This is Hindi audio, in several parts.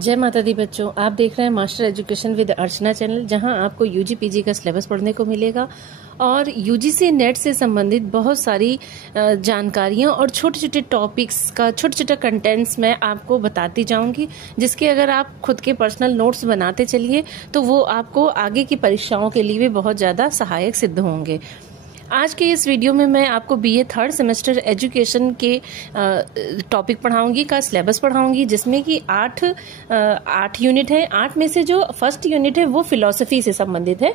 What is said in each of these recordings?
जय माता दी बच्चों, आप देख रहे हैं master education with Archana channel, जहां आपको यूजी पीजी का सिलेबस पढ़ने को मिलेगा और यूजीसी नेट से संबंधित बहुत सारी जानकारियां और छोटे छोटे टॉपिक्स का छोटे छोटे कंटेंट्स मैं आपको बताती जाऊंगी, जिसके अगर आप खुद के पर्सनल नोट्स बनाते चलिए तो वो आपको आगे की परीक्षाओं के लिए भी बहुत ज़्यादा सहायक सिद्ध होंगे। आज के इस वीडियो में मैं आपको बीए थर्ड सेमेस्टर एजुकेशन के टॉपिक पढ़ाऊंगी का सिलेबस पढ़ाऊंगी, जिसमें कि आठ यूनिट है। 8 में से जो फर्स्ट यूनिट है वो फिलॉसफी से संबंधित है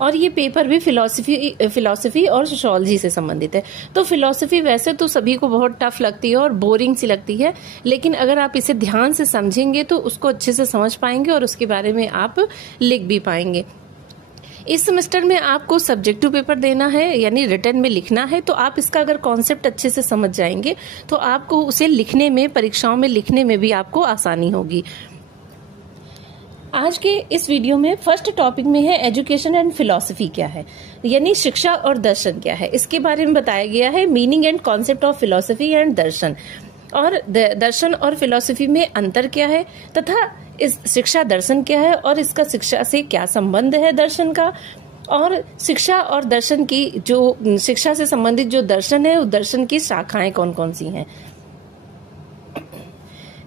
और ये पेपर भी फिलॉसफी और सोशियोलॉजी से संबंधित है। तो फिलॉसफी वैसे तो सभी को बहुत टफ लगती है और बोरिंग सी लगती है, लेकिन अगर आप इसे ध्यान से समझेंगे तो उसको अच्छे से समझ पाएंगे और उसके बारे में आप लिख भी पाएंगे। इस सेमेस्टर में आपको सब्जेक्टिव पेपर देना है, यानी रिटन में लिखना है। तो आप इसका अगर कॉन्सेप्ट अच्छे से समझ जाएंगे तो आपको उसे लिखने में, परीक्षाओं में लिखने में भी आपको आसानी होगी। आज के इस वीडियो में फर्स्ट टॉपिक में है एजुकेशन एंड फिलॉसफी क्या है, यानी शिक्षा और दर्शन क्या है। इसके बारे में बताया गया है meaning and concept of philosophy and दर्शन, और दर्शन और फिलॉसफी में अंतर क्या है तथा इस शिक्षा दर्शन क्या है और इसका शिक्षा से क्या संबंध है दर्शन का, और शिक्षा और दर्शन की जो शिक्षा से संबंधित जो दर्शन है उस दर्शन की शाखाएं कौन कौन सी हैं।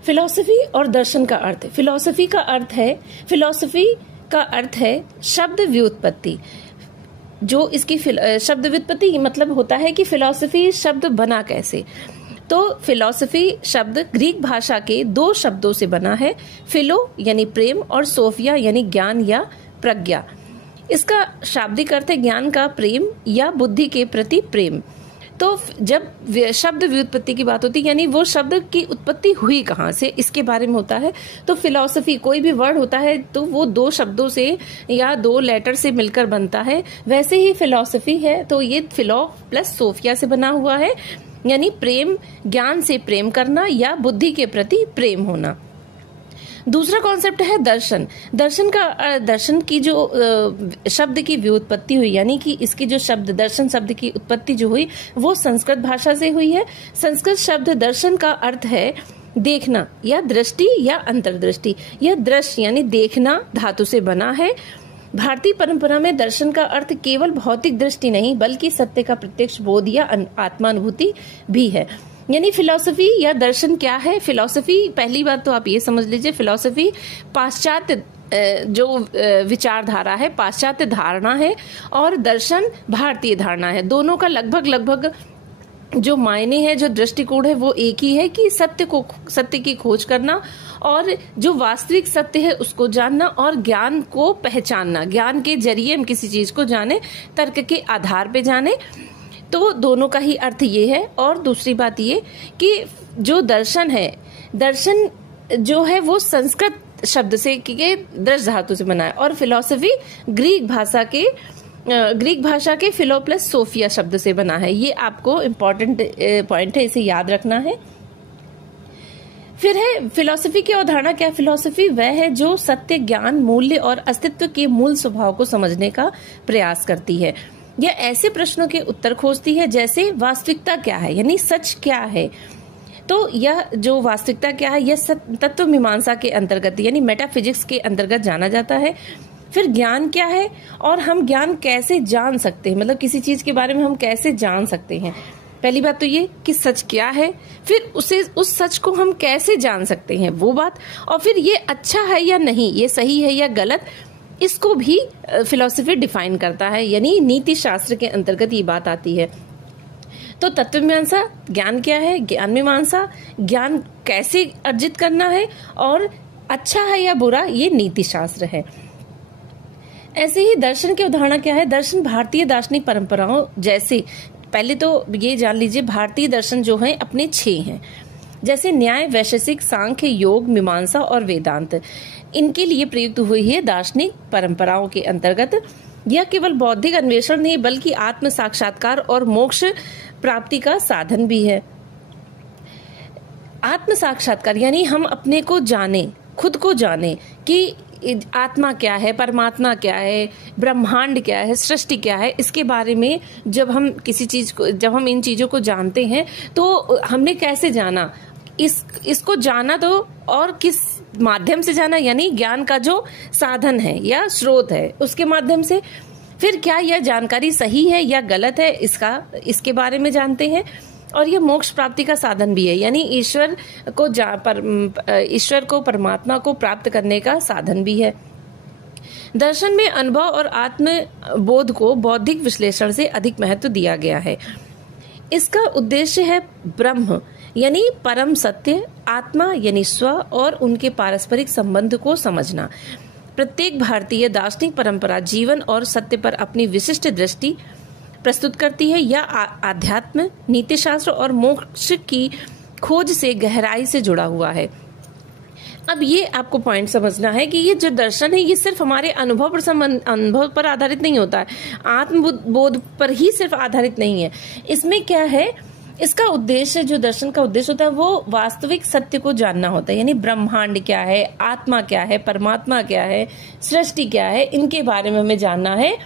फिलॉसफी और दर्शन का अर्थ। फिलॉसफी का अर्थ है शब्द व्युत्पत्ति। जो इसकी शब्द व्युत्पत्ति मतलब होता है कि फिलॉसफी शब्द बना कैसे। तो फिलॉसफी शब्द ग्रीक भाषा के 2 शब्दों से बना है, फिलो यानी प्रेम और सोफिया यानी ज्ञान या प्रज्ञा। इसका शाब्दिक अर्थ है ज्ञान का प्रेम या बुद्धि के प्रति प्रेम। तो जब शब्द व्युत्पत्ति की बात होती है, यानी वो शब्द की उत्पत्ति हुई कहाँ से, इसके बारे में होता है। तो फिलॉसफी कोई भी वर्ड होता है तो वो 2 शब्दों से या 2 लेटर से मिलकर बनता है। वैसे ही फिलॉसफी है तो ये फिलो प्लस सोफिया से बना हुआ है, यानी प्रेम, ज्ञान से प्रेम करना या बुद्धि के प्रति प्रेम होना। दूसरा कॉन्सेप्ट है दर्शन। दर्शन की जो शब्द की व्युत्पत्ति हुई, यानी कि इसकी जो शब्द दर्शन शब्द की उत्पत्ति जो हुई वो संस्कृत भाषा से हुई है। संस्कृत शब्द दर्शन का अर्थ है देखना या दृष्टि या अंतर्दृष्टि। यह दृश्य यानी देखना धातु से बना है। भारतीय परंपरा में दर्शन का अर्थ केवल भौतिक दृष्टि नहीं बल्कि सत्य का प्रत्यक्ष बोध या आत्मानुभूति भी है। यानी फिलॉसफी या दर्शन क्या है। फिलॉसफी, पहली बात तो आप ये समझ लीजिए, फिलॉसफी पाश्चात्य जो विचारधारा है, पाश्चात्य धारणा है, और दर्शन भारतीय धारणा है। दोनों का लगभग जो मायने है, जो दृष्टिकोण है वो एक ही है कि सत्य की खोज करना और जो वास्तविक सत्य है उसको जानना और ज्ञान को पहचानना। ज्ञान के जरिए हम किसी चीज को जाने, तर्क के आधार पे जाने। तो दोनों का ही अर्थ ये है। और दूसरी बात ये कि जो दर्शन है, दर्शन जो है वो संस्कृत शब्द से के दर्श धातु से बना है, और फिलॉसफी ग्रीक भाषा के फिलो प्लस सोफिया शब्द से बना है। ये आपको इम्पोर्टेंट पॉइंट है, इसे याद रखना है। फिर है फिलॉसफी की अवधारणा क्या। फिलॉसफी वह है जो सत्य, ज्ञान, मूल्य और अस्तित्व के मूल स्वभाव को समझने का प्रयास करती है। यह ऐसे प्रश्नों के उत्तर खोजती है जैसे वास्तविकता क्या है, यानी सच क्या है। तो यह जो वास्तविकता क्या है यह तत्व मीमांसा के अंतर्गत यानी मेटाफिजिक्स के अंतर्गत जाना जाता है। फिर ज्ञान क्या है और हम ज्ञान कैसे जान सकते हैं, मतलब किसी चीज के बारे में हम कैसे जान सकते हैं। पहली बात तो ये कि सच क्या है, फिर उस सच को हम कैसे जान सकते हैं वो बात, और फिर ये अच्छा है या नहीं, ये सही है या गलत, इसको भी फिलॉसफी डिफाइन करता है, यानी नीति शास्त्र के अंतर्गत ये बात आती है। तो तत्व मीमांसा ज्ञान क्या है, ज्ञान मीमांसा ज्ञान कैसे अर्जित करना है, और अच्छा है या बुरा ये नीति शास्त्र है। ऐसे ही दर्शन की अवधारणा क्या है। दर्शन भारतीय दार्शनिक परंपराओं जैसे, पहले तो ये जान लीजिए भारतीय दर्शन जो है अपने 6 हैं, जैसे न्याय, वैशेषिक, सांख्य, योग, मीमांसा और वेदांत। इनके लिए प्रयुक्त हुई है दार्शनिक परंपराओं के अंतर्गत। यह केवल बौद्धिक अन्वेषण नहीं बल्कि आत्म साक्षात्कार और मोक्ष प्राप्ति का साधन भी है। आत्म साक्षात्कार यानी हम अपने को जाने, खुद को जाने कि आत्मा क्या है, परमात्मा क्या है, ब्रह्मांड क्या है, सृष्टि क्या है। इसके बारे में जब हम इन चीजों को जानते हैं तो हमने कैसे जाना, इसको जाना तो और किस माध्यम से जाना, यानी ज्ञान का जो साधन है या स्रोत है उसके माध्यम से। फिर क्या यह जानकारी सही है या गलत है, इसके बारे में जानते हैं। और यह मोक्ष प्राप्ति का साधन भी है, यानी ईश्वर को परमात्मा को प्राप्त करने का साधन भी है। दर्शन में अनुभव और आत्मबोध को बौद्धिक विश्लेषण से अधिक महत्व दिया गया है। इसका उद्देश्य है ब्रह्म यानी परम सत्य, आत्मा यानी स्व और उनके पारस्परिक संबंध को समझना। प्रत्येक भारतीय दार्शनिक परंपरा जीवन और सत्य पर अपनी विशिष्ट दृष्टि प्रस्तुत करती है। यह आध्यात्म, नीतिशास्त्र और मोक्ष की खोज से गहराई से जुड़ा हुआ है। अब ये आपको पॉइंट समझना है कि ये जो दर्शन है ये सिर्फ हमारे अनुभव पर आधारित नहीं होता है, आत्मबोध पर ही सिर्फ आधारित नहीं है। इसमें क्या है, इसका उद्देश्य, जो दर्शन का उद्देश्य होता है वो वास्तविक सत्य को जानना होता है, यानी ब्रह्मांड क्या है, आत्मा क्या है, परमात्मा क्या है, सृष्टि क्या है, इनके बारे में हमें जानना है।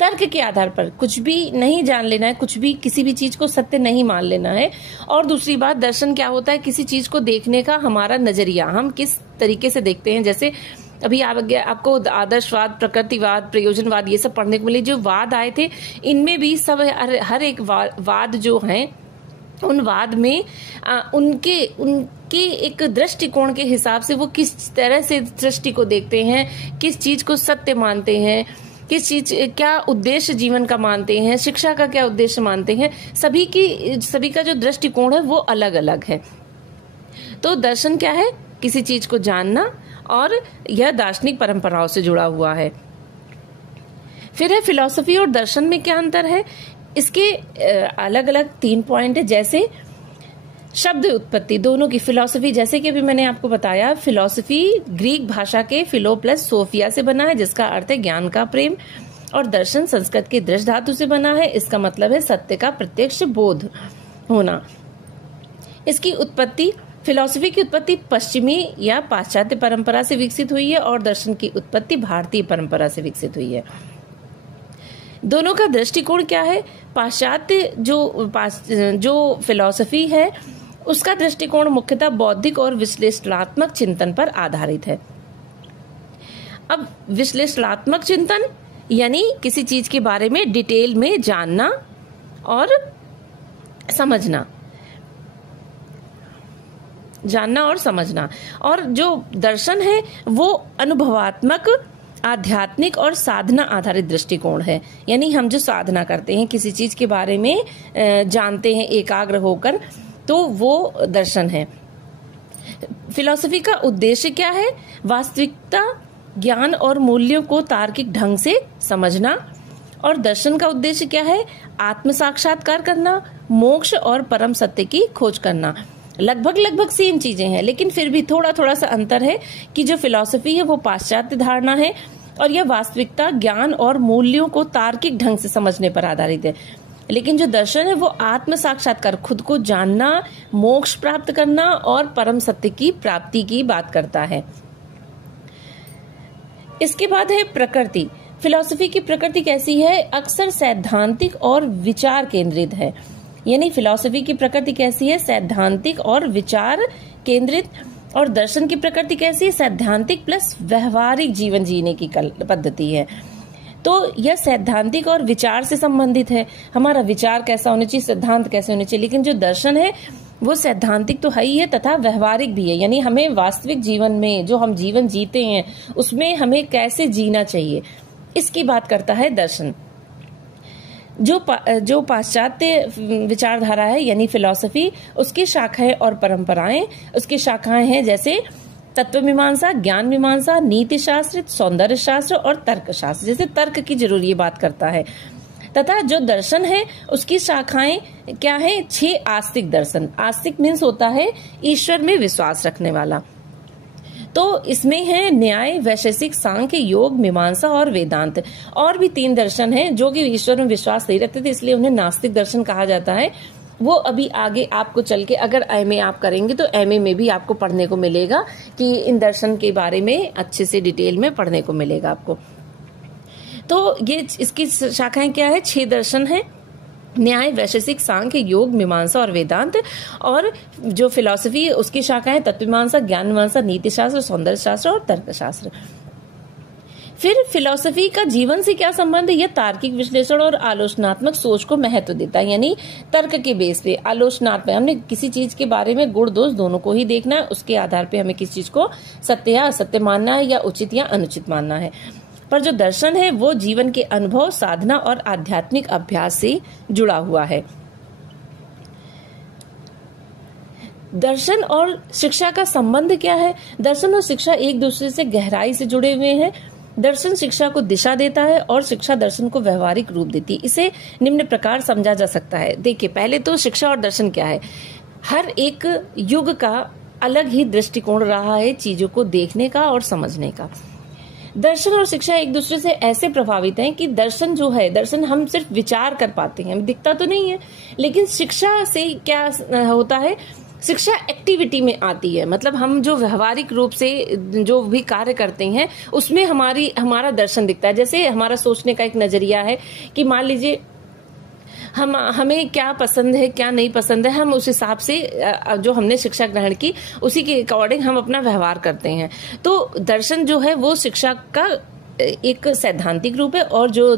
तर्क के आधार पर कुछ भी नहीं जान लेना है, कुछ भी किसी भी चीज को सत्य नहीं मान लेना है। और दूसरी बात, दर्शन क्या होता है, किसी चीज को देखने का हमारा नजरिया, हम किस तरीके से देखते हैं। जैसे अभी आपको आदर्शवाद, प्रकृतिवाद, प्रयोजनवाद ये सब पढ़ने को मिले। जो वाद आए थे इनमें भी सब हर एक वाद जो है उन वाद में उनके एक दृष्टिकोण के हिसाब से वो किस तरह से सृष्टि को देखते हैं, किस चीज को सत्य मानते हैं, क्या उद्देश्य जीवन का मानते हैं, शिक्षा का क्या उद्देश्य मानते हैं, सभी का जो दृष्टिकोण है वो अलग अलग है। तो दर्शन क्या है, किसी चीज को जानना, और यह दार्शनिक परंपराओं से जुड़ा हुआ है। फिर है फिलॉसफी और दर्शन में क्या अंतर है। इसके अलग अलग 3 पॉइंट है। जैसे शब्द उत्पत्ति, दोनों की फिलॉसफी, जैसे कि अभी मैंने आपको बताया, फिलॉसफी ग्रीक भाषा के फिलो प्लस सोफिया से बना है, जिसका अर्थ है ज्ञान का प्रेम, और दर्शन संस्कृत के दृश धातु से बना है, इसका मतलब है सत्य का प्रत्यक्ष बोध होना। इसकी उत्पत्ति, फिलॉसफी की उत्पत्ति पश्चिमी या पाश्चात्य परंपरा से विकसित हुई है, और दर्शन की उत्पत्ति भारतीय परंपरा से विकसित हुई है। दोनों का दृष्टिकोण क्या है। पाश्चात्य जो फिलॉसफी है उसका दृष्टिकोण मुख्यतः बौद्धिक और विश्लेषणात्मक चिंतन पर आधारित है। अब विश्लेषणात्मक चिंतन यानी किसी चीज के बारे में डिटेल में जानना और समझना, और जो दर्शन है वो अनुभवात्मक, आध्यात्मिक और साधना आधारित दृष्टिकोण है। यानी हम जो साधना करते हैं, किसी चीज के बारे में जानते हैं एकाग्र होकर, तो वो दर्शन है। फिलॉसफी का उद्देश्य क्या है, वास्तविकता, ज्ञान और मूल्यों को तार्किक ढंग से समझना। और दर्शन का उद्देश्य क्या है, आत्म साक्षात्कार करना, मोक्ष और परम सत्य की खोज करना। लगभग सेम चीजें हैं, लेकिन फिर भी थोड़ा सा अंतर है कि जो फिलॉसफी है वो पाश्चात्य धारणा है, और यह वास्तविकता, ज्ञान और मूल्यों को तार्किक ढंग से समझने पर आधारित है। लेकिन जो दर्शन है वो आत्म साक्षात्कार, खुद को जानना, मोक्ष प्राप्त करना और परम सत्य की प्राप्ति की बात करता है। इसके बाद है प्रकृति। फिलॉसफी की प्रकृति कैसी है, अक्सर सैद्धांतिक और विचार केंद्रित है। यानी फिलॉसफी की प्रकृति कैसी है, सैद्धांतिक और विचार केंद्रित। और दर्शन की प्रकृति कैसी है, सैद्धांतिक प्लस व्यवहारिक जीवन जीने की पद्धति है। तो यह सैद्धांतिक और विचार से संबंधित है, हमारा विचार कैसा होना चाहिए, सिद्धांत कैसे होने चाहिए। लेकिन जो दर्शन है वो सैद्धांतिक तो है ही है तथा व्यवहारिक भी है, यानी हमें वास्तविक जीवन में जो हम जीवन जीते हैं उसमें हमें कैसे जीना चाहिए, इसकी बात करता है दर्शन। जो पाश्चात्य विचारधारा है यानी फिलॉसफी, उसकी शाखाएं और परंपराएं, उसकी शाखाएं हैं जैसे तत्व मीमांसा, ज्ञान मीमांसा, नीति शास्त्र, सौंदर्य शास्त्र और तर्क शास्त्र। जैसे तर्क की जरूर ये बात करता है। तथा जो दर्शन है उसकी शाखाएं क्या है, 6 आस्तिक दर्शन। आस्तिक मीन्स होता है ईश्वर में विश्वास रखने वाला। तो इसमें है न्याय, वैशेषिक, सांख्य, योग, मीमांसा और वेदांत। और भी 3 दर्शन हैं जो कि ईश्वर में विश्वास नहीं रखते थे, इसलिए उन्हें नास्तिक दर्शन कहा जाता है। वो अभी आगे आपको चल के अगर एमए आप करेंगे तो एमए में भी आपको पढ़ने को मिलेगा कि इन दर्शन के बारे में अच्छे से डिटेल में पढ़ने को मिलेगा आपको। तो ये इसकी शाखाएं क्या है, 6 दर्शन है। न्याय, वैशेषिक, सांख्य, योग, मीमांसा और वेदांत। और जो फिलॉसफी उसकी शाखा है तत्व मीमांसा, ज्ञान मीमांसा, नीति शास्त्र, सौंदर्य शास्त्र और तर्कशास्त्र। फिर फिलॉसफी का जीवन से क्या संबंध है? यह तार्किक विश्लेषण और आलोचनात्मक सोच को महत्व देता है, यानी तर्क के बेस पे, आलोचनात्मक, हमने किसी चीज के बारे में गुण दोष दोनों को ही देखना है, उसके आधार पे हमें किसी चीज को सत्य या असत्य मानना है या उचित या अनुचित मानना है। पर जो दर्शन है वो जीवन के अनुभव, साधना और आध्यात्मिक अभ्यास से जुड़ा हुआ है। दर्शन और शिक्षा का संबंध क्या है? दर्शन और शिक्षा एक दूसरे से गहराई से जुड़े हुए हैं। दर्शन शिक्षा को दिशा देता है और शिक्षा दर्शन को व्यवहारिक रूप देती है। इसे निम्न प्रकार समझा जा सकता है। देखिए, पहले तो शिक्षा और दर्शन क्या है? हर एक युग का अलग ही दृष्टिकोण रहा है चीजों को देखने का और समझने का। दर्शन और शिक्षा एक दूसरे से ऐसे प्रभावित हैं कि दर्शन जो है, दर्शन हम सिर्फ विचार कर पाते हैं, दिखता तो नहीं है, लेकिन शिक्षा से क्या होता है? शिक्षा एक्टिविटी में आती है, मतलब हम जो व्यवहारिक रूप से जो भी कार्य करते हैं उसमें हमारा दर्शन दिखता है। जैसे हमारा सोचने का एक नजरिया है कि मान लीजिए हमें क्या पसंद है, क्या नहीं पसंद है, हम उस हिसाब से जो हमने शिक्षा ग्रहण की उसी के अकॉर्डिंग हम अपना व्यवहार करते हैं। तो दर्शन जो है वो शिक्षा का एक सैद्धांतिक रूप है और जो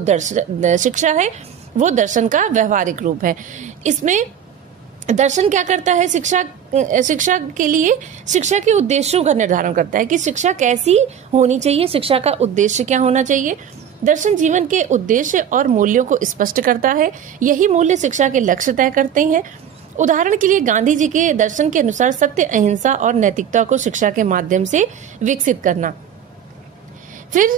शिक्षा है वो दर्शन का व्यवहारिक रूप है। इसमें दर्शन क्या करता है? शिक्षा के लिए शिक्षा के उद्देश्यों का निर्धारण करता है कि शिक्षा कैसी होनी चाहिए, शिक्षा का उद्देश्य क्या होना चाहिए। दर्शन जीवन के उद्देश्य और मूल्यों को स्पष्ट करता है। यही मूल्य शिक्षा के लक्ष्य तय करते हैं। उदाहरण के लिए गांधी जी के दर्शन के अनुसार सत्य, अहिंसा और नैतिकता को शिक्षा के माध्यम से विकसित करना। फिर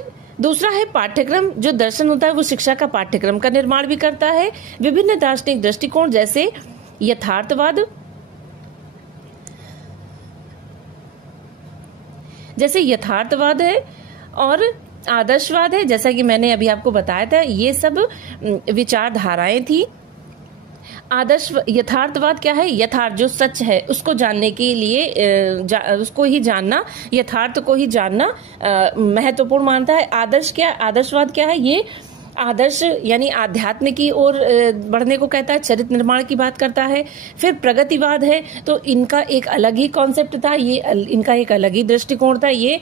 दूसरा है पाठ्यक्रम। जो दर्शन होता है वो शिक्षा का पाठ्यक्रम का निर्माण भी करता है। विभिन्न दार्शनिक दृष्टिकोण जैसे यथार्थवाद है और आदर्शवाद है, जैसा कि मैंने अभी आपको बताया था, ये सब विचारधाराएं थी। यथार्थवाद क्या है? यथार्थ जो सच है उसको जानने के लिए उसको ही जानना, यथार्थ को ही जानना महत्वपूर्ण मानता है। आदर्शवाद क्या है? ये आदर्श यानी आध्यात्म की ओर बढ़ने को कहता है, चरित्र निर्माण की बात करता है। फिर प्रगतिवाद है, तो इनका एक अलग ही कॉन्सेप्ट था, इनका एक अलग ही दृष्टिकोण था। ये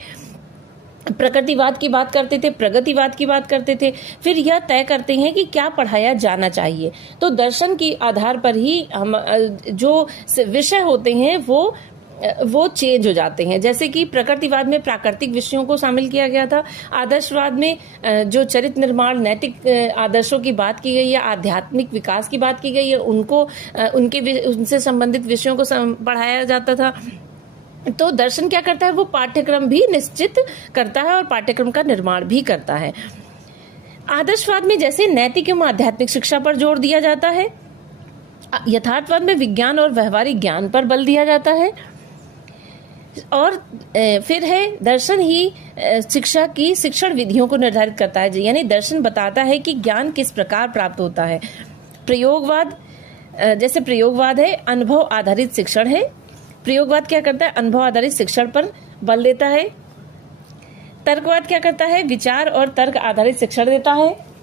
प्रकृतिवाद की बात करते थे, प्रगतिवाद की बात करते थे। फिर यह तय करते हैं कि क्या पढ़ाया जाना चाहिए। तो दर्शन के आधार पर ही हम जो विषय होते हैं वो चेंज हो जाते हैं। जैसे कि प्रकृतिवाद में प्राकृतिक विषयों को शामिल किया गया था, आदर्शवाद में जो चरित्र निर्माण, नैतिक आदर्शों की बात की गई है, आध्यात्मिक विकास की बात की गई है, उनसे संबंधित विषयों को पढ़ाया जाता था। तो दर्शन क्या करता है? वो पाठ्यक्रम भी निश्चित करता है और पाठ्यक्रम का निर्माण भी करता है। आदर्शवाद में जैसे नैतिक एवं आध्यात्मिक शिक्षा पर जोर दिया जाता है। यथार्थवाद में विज्ञान और व्यवहारिक ज्ञान पर बल दिया जाता है। और फिर है दर्शन ही शिक्षा की शिक्षण विधियों को निर्धारित करता है, यानी दर्शन बताता है कि ज्ञान किस प्रकार प्राप्त होता है। प्रयोगवाद है अनुभव आधारित शिक्षण है। प्रयोगवाद क्या करता है? अनुभव आधारित शिक्षण पर बल देता है। तर्कवाद क्या करता है? विचार और तर्क आधारित शिक्षण देता है।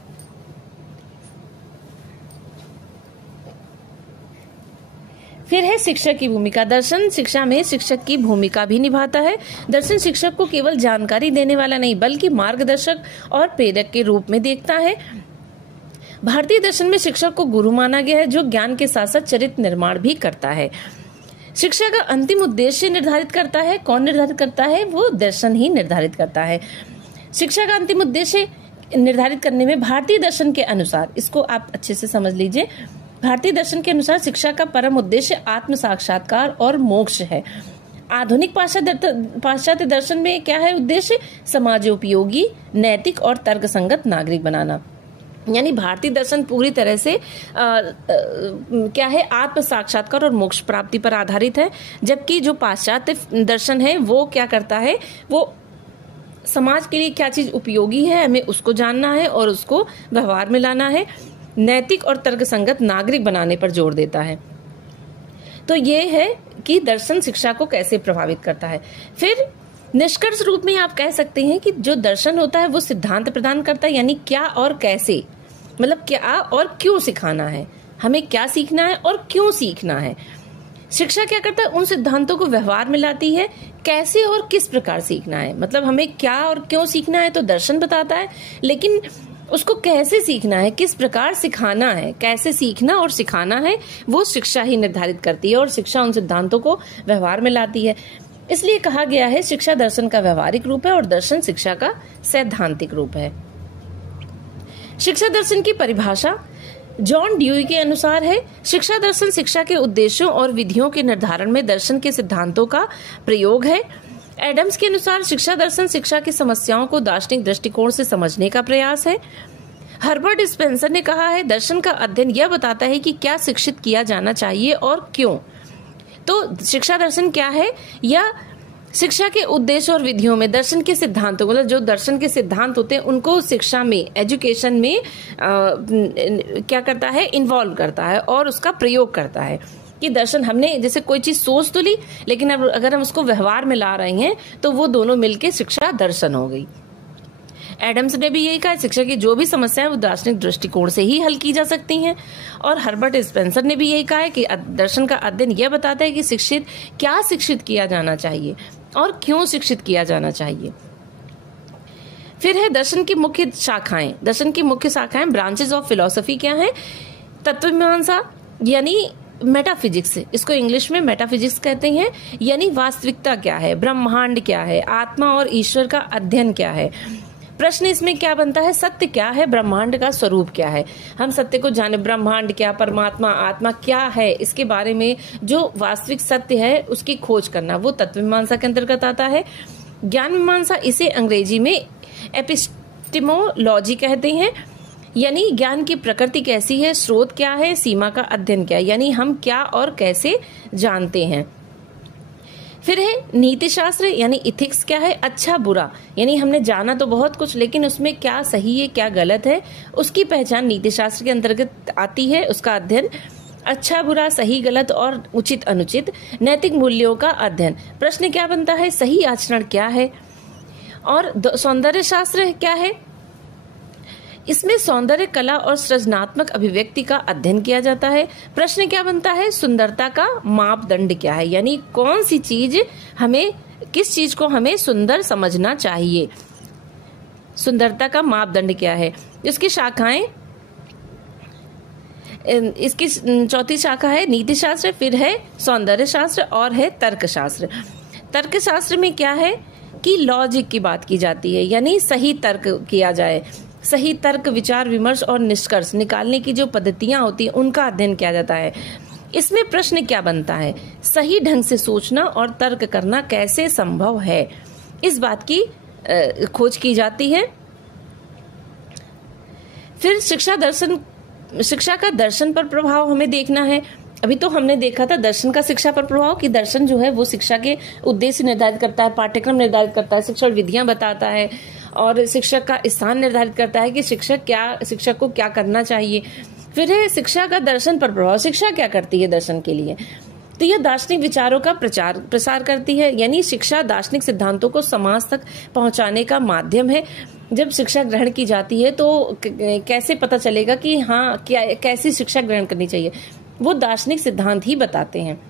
फिर है शिक्षक की भूमिका। दर्शन शिक्षा में शिक्षक की भूमिका भी निभाता है। दर्शन शिक्षक को केवल जानकारी देने वाला नहीं बल्कि मार्गदर्शक और प्रेरक के रूप में देखता है। भारतीय दर्शन में शिक्षक को गुरु माना गया है, जो ज्ञान के साथ साथ चरित्र निर्माण भी करता है। शिक्षा का अंतिम उद्देश्य निर्धारित करता है। कौन निर्धारित करता है? वो दर्शन ही निर्धारित करता है। शिक्षा का अंतिम उद्देश्य निर्धारित करने में भारतीय दर्शन के अनुसार, इसको आप अच्छे से समझ लीजिए, भारतीय दर्शन के अनुसार शिक्षा का परम उद्देश्य आत्म साक्षात्कार और मोक्ष है। आधुनिक पाश्चात्य दर्शन में क्या है उद्देश्य? समाजोपयोगी, नैतिक और तर्कसंगत नागरिक बनाना। यानी भारतीय दर्शन पूरी तरह से क्या है? आत्म साक्षात्कार और मोक्ष प्राप्ति पर आधारित है, जबकि जो पाश्चात्य दर्शन है वो क्या करता है? वो समाज के लिए क्या चीज उपयोगी है हमें उसको जानना है और उसको व्यवहार में लाना है, नैतिक और तर्कसंगत नागरिक बनाने पर जोर देता है। तो ये है कि दर्शन शिक्षा को कैसे प्रभावित करता है। फिर निष्कर्ष रूप में आप कह सकते हैं कि जो दर्शन होता है वो सिद्धांत प्रदान करता है, यानी क्या और कैसे, मतलब क्या और क्यों सिखाना है हमें क्या सीखना है और क्यों सीखना है। शिक्षा क्या करता है, उन सिद्धांतों को व्यवहार में लाती है, कैसे और किस प्रकार सीखना है। मतलब हमें क्या और क्यों सीखना है तो दर्शन बताता है, लेकिन उसको कैसे सीखना है, किस प्रकार सिखाना है, कैसे सीखना और सिखाना है, वो शिक्षा ही निर्धारित करती है और शिक्षा उन सिद्धांतों को व्यवहार में लाती है। इसलिए कहा गया है शिक्षा दर्शन का व्यवहारिक रूप है और दर्शन शिक्षा का सैद्धांतिक रूप है। शिक्षा दर्शन की परिभाषा जॉन ड्यूई के अनुसार है, शिक्षा दर्शन शिक्षा के उद्देश्यों और विधियों के निर्धारण में दर्शन के सिद्धांतों का प्रयोग है। एडम्स के अनुसार शिक्षा दर्शन शिक्षा की समस्याओं को दार्शनिक दृष्टिकोण से समझने का प्रयास है। हर्बर्ट स्पेंसर ने कहा है, दर्शन का अध्ययन यह बताता है कि क्या शिक्षित किया जाना चाहिए और क्यों। तो शिक्षा दर्शन क्या है, या शिक्षा के उद्देश्य और विधियों में दर्शन के सिद्धांतों, मतलब जो दर्शन के सिद्धांत होते हैं उनको शिक्षा में, एजुकेशन में क्या करता है, इन्वॉल्व करता है और उसका प्रयोग करता है। कि दर्शन, हमने जैसे कोई चीज सोच तो ली, लेकिन अब अगर हम उसको व्यवहार में ला रहे हैं तो वो दोनों मिलके शिक्षा दर्शन हो गई। एडम्स ने भी यही कहा, शिक्षा की जो भी समस्या है वो दार्शनिक दृष्टिकोण से ही हल की जा सकती हैं। और हर्बर्ट स्पेंसर ने भी यही कहा है कि दर्शन का अध्ययन यह बताता है कि शिक्षित किया जाना चाहिए और क्यों शिक्षित किया जाना चाहिए। फिर है दर्शन की मुख्य शाखाएं। दर्शन की मुख्य शाखाएं, ब्रांचेस ऑफ फिलोसफी क्या है, तत्वमीमांसा यानी मेटाफिजिक्स, इसको इंग्लिश में मेटाफिजिक्स कहते हैं, यानी वास्तविकता क्या है, ब्रह्मांड क्या है, आत्मा और ईश्वर का अध्ययन क्या है। प्रश्न इसमें क्या बनता है, सत्य क्या है, ब्रह्मांड का स्वरूप क्या है। हम सत्य को जाने, ब्रह्मांड क्या, परमात्मा, आत्मा क्या है, इसके बारे में जो वास्तविक सत्य है उसकी खोज करना, वो तत्वमीमांसा के अंतर्गत आता है। ज्ञान मीमांसा, इसे अंग्रेजी में एपिस्टेमोलॉजी कहते हैं, यानी ज्ञान की प्रकृति कैसी है, स्रोत क्या है, सीमा का अध्ययन क्या है, यानी हम क्या और कैसे जानते हैं। फिर है नीति शास्त्र, यानी इथिक्स क्या है, अच्छा बुरा, यानी हमने जाना तो बहुत कुछ लेकिन उसमें क्या सही है क्या गलत है, उसकी पहचान नीति शास्त्र के अंतर्गत आती है, उसका अध्ययन। अच्छा बुरा, सही गलत और उचित अनुचित, नैतिक मूल्यों का अध्ययन। प्रश्न क्या बनता है, सही आचरण क्या है। और सौंदर्य शास्त्र क्या है, इसमें सौंदर्य कला और सृजनात्मक अभिव्यक्ति का अध्ययन किया जाता है। प्रश्न क्या बनता है, सुंदरता का मापदंड क्या है, यानी कौन सी चीज हमें, किस चीज को हमें सुंदर समझना चाहिए, सुंदरता का मापदंड क्या है। इसकी शाखाएं, इसकी चौथी शाखा है नीति शास्त्र, फिर है सौंदर्य शास्त्र और है तर्कशास्त्र। तर्कशास्त्र में क्या है कि लॉजिक की बात की जाती है, यानी सही तर्क किया जाए, सही तर्क, विचार विमर्श और निष्कर्ष निकालने की जो पद्धतियां होती हैं उनका अध्ययन किया जाता है। इसमें प्रश्न क्या बनता है, सही ढंग से सोचना और तर्क करना कैसे संभव है, इस बात की खोज की जाती है। फिर शिक्षा का दर्शन पर प्रभाव हमें देखना है। अभी तो हमने देखा था दर्शन का शिक्षा पर प्रभाव, कि दर्शन जो है वो शिक्षा के उद्देश्य निर्धारित करता है, पाठ्यक्रम निर्धारित करता है, शिक्षण विधियां बताता है और शिक्षक का स्थान निर्धारित करता है कि शिक्षक को क्या करना चाहिए। फिर है शिक्षा का दर्शन पर प्रभाव, शिक्षा क्या करती है दर्शन के लिए, तो यह दार्शनिक विचारों का प्रसार करती है, यानी शिक्षा दार्शनिक सिद्धांतों को समाज तक पहुंचाने का माध्यम है। जब शिक्षा ग्रहण की जाती है तो कैसे पता चलेगा कि हाँ कैसी शिक्षा ग्रहण करनी चाहिए, वो दार्शनिक सिद्धांत ही बताते हैं।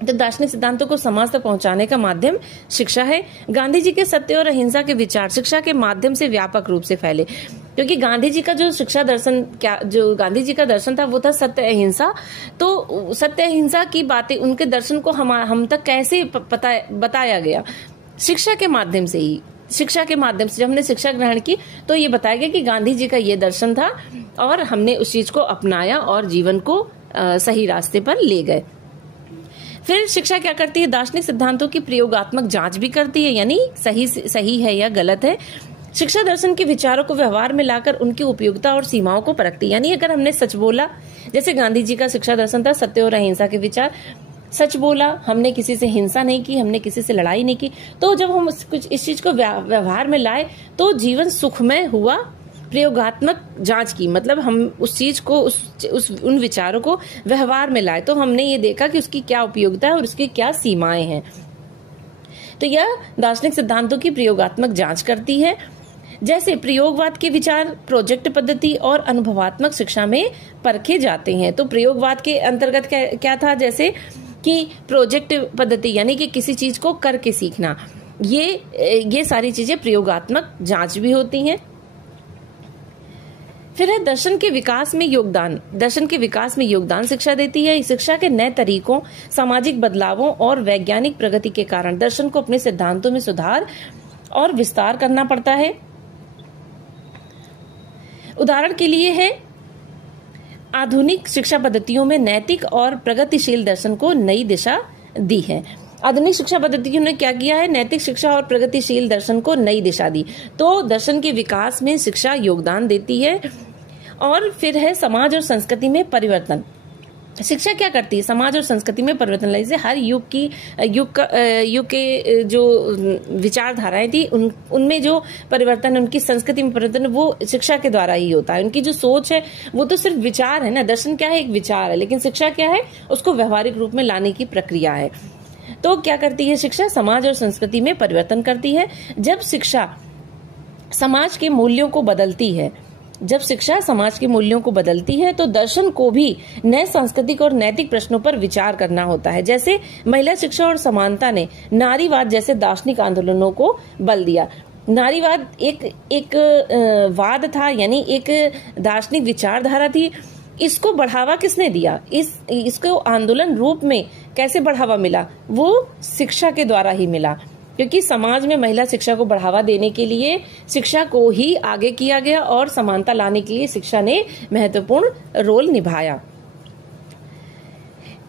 तो दार्शनिक सिद्धांतों को समाज तक पहुंचाने का माध्यम शिक्षा है। गांधी जी के सत्य और अहिंसा के विचार शिक्षा के माध्यम से व्यापक रूप से फैले, क्योंकि गांधी जी का जो शिक्षा दर्शन जो गांधी जी का दर्शन था वो था सत्य अहिंसा। तो सत्य अहिंसा की बातें, उनके दर्शन को हम तक कैसे बताया गया, शिक्षा के माध्यम से ही। शिक्षा के माध्यम से जब हमने शिक्षा ग्रहण की तो ये बताया गया कि गांधी जी का ये दर्शन था और हमने उस चीज को अपनाया और जीवन को सही रास्ते पर ले गए। फिर शिक्षा क्या करती है, दार्शनिक सिद्धांतों की प्रयोगात्मक जांच भी करती है, यानी सही है या गलत है। शिक्षा दर्शन के विचारों को व्यवहार में लाकर उनकी उपयोगिता और सीमाओं को परखती है, यानी अगर हमने सच बोला, जैसे गांधी जी का शिक्षा दर्शन था सत्य और अहिंसा के विचार, सच बोला, हमने किसी से हिंसा नहीं की, हमने किसी से लड़ाई नहीं की, तो जब हम कुछ इस चीज को व्यवहार में लाए तो जीवन सुखमय हुआ। प्रयोगात्मक जांच की मतलब हम उस चीज को उन विचारों को व्यवहार में लाए तो हमने ये देखा कि उसकी क्या उपयोगिता है और उसकी क्या सीमाएं हैं। तो यह दार्शनिक सिद्धांतों की प्रयोगात्मक जांच करती है। जैसे प्रयोगवाद के विचार प्रोजेक्ट पद्धति और अनुभवात्मक शिक्षा में परखे जाते हैं। तो प्रयोगवाद के अंतर्गत क्या था, जैसे कि प्रोजेक्ट पद्धति यानी कि किसी चीज को करके सीखना, ये सारी चीजें प्रयोगात्मक जांच भी होती हैं। फिर है दर्शन के विकास में योगदान। दर्शन के विकास में योगदान शिक्षा देती है। शिक्षा के नए तरीकों, सामाजिक बदलावों और वैज्ञानिक प्रगति के कारण दर्शन को अपने सिद्धांतों में सुधार और विस्तार करना पड़ता है। उदाहरण के लिए है आधुनिक शिक्षा पद्धतियों में नैतिक और प्रगतिशील दर्शन को नई दिशा दी है। आधुनिक शिक्षा पद्धतियों ने क्या किया है, नैतिक शिक्षा और प्रगतिशील दर्शन को नई दिशा दी। तो दर्शन के विकास में शिक्षा योगदान देती है। और फिर है समाज और संस्कृति में परिवर्तन। शिक्षा क्या करती है, समाज और संस्कृति में परिवर्तन लाए। हर युग के जो विचारधाराएं थी उनमें जो परिवर्तन, उनकी संस्कृति में परिवर्तन, वो शिक्षा के द्वारा ही होता है। उनकी जो सोच है वो तो सिर्फ विचार है ना, दर्शन क्या है, एक विचार है, लेकिन शिक्षा क्या है, उसको व्यवहारिक रूप में लाने की प्रक्रिया है। तो क्या करती है शिक्षा, समाज और संस्कृति में परिवर्तन करती है। जब शिक्षा समाज के मूल्यों को बदलती है, तो दर्शन को भी नए सांस्कृतिक और नैतिक प्रश्नों पर विचार करना होता है। जैसे महिला शिक्षा और समानता ने नारीवाद जैसे दार्शनिक आंदोलनों को बल दिया। नारीवाद एक वाद था, यानी एक दार्शनिक विचारधारा थी। इसको बढ़ावा किसने दिया, इसको आंदोलन रूप में कैसे बढ़ावा मिला, वो शिक्षा के द्वारा ही मिला। क्योंकि समाज में महिला शिक्षा को बढ़ावा देने के लिए शिक्षा को ही आगे किया गया और समानता लाने के लिए शिक्षा ने महत्वपूर्ण रोल निभाया।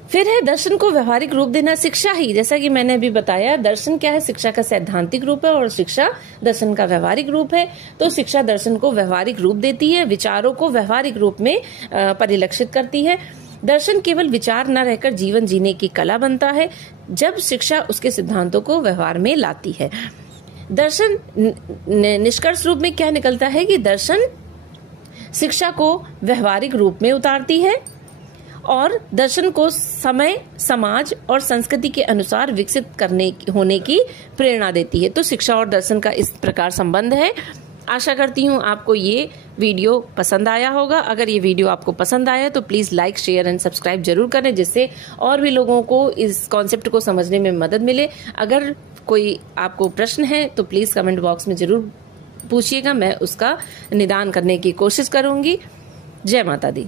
फिर है दर्शन को व्यवहारिक रूप देना। शिक्षा ही, जैसा कि मैंने अभी बताया, दर्शन क्या है, शिक्षा का सैद्धांतिक रूप है और शिक्षा दर्शन का व्यवहारिक रूप है। तो शिक्षा दर्शन को व्यवहारिक रूप देती है, विचारों को व्यवहारिक रूप में परिलक्षित करती है। दर्शन केवल विचार न रहकर जीवन जीने की कला बनता है जब शिक्षा उसके सिद्धांतों को व्यवहार में लाती है। दर्शन निष्कर्ष रूप में क्या निकलता है कि दर्शन शिक्षा को व्यवहारिक रूप में उतारती है और दर्शन को समय, समाज और संस्कृति के अनुसार विकसित होने की प्रेरणा देती है। तो शिक्षा और दर्शन का इस प्रकार संबंध है। आशा करती हूँ आपको ये वीडियो पसंद आया होगा। अगर ये वीडियो आपको पसंद आया तो please like, share and subscribe जरूर करें, जिससे और भी लोगों को इस कॉन्सेप्ट को समझने में मदद मिले। अगर कोई आपको प्रश्न है तो प्लीज़ कमेंट बॉक्स में जरूर पूछिएगा, मैं उसका निदान करने की कोशिश करूंगी। जय माता दी।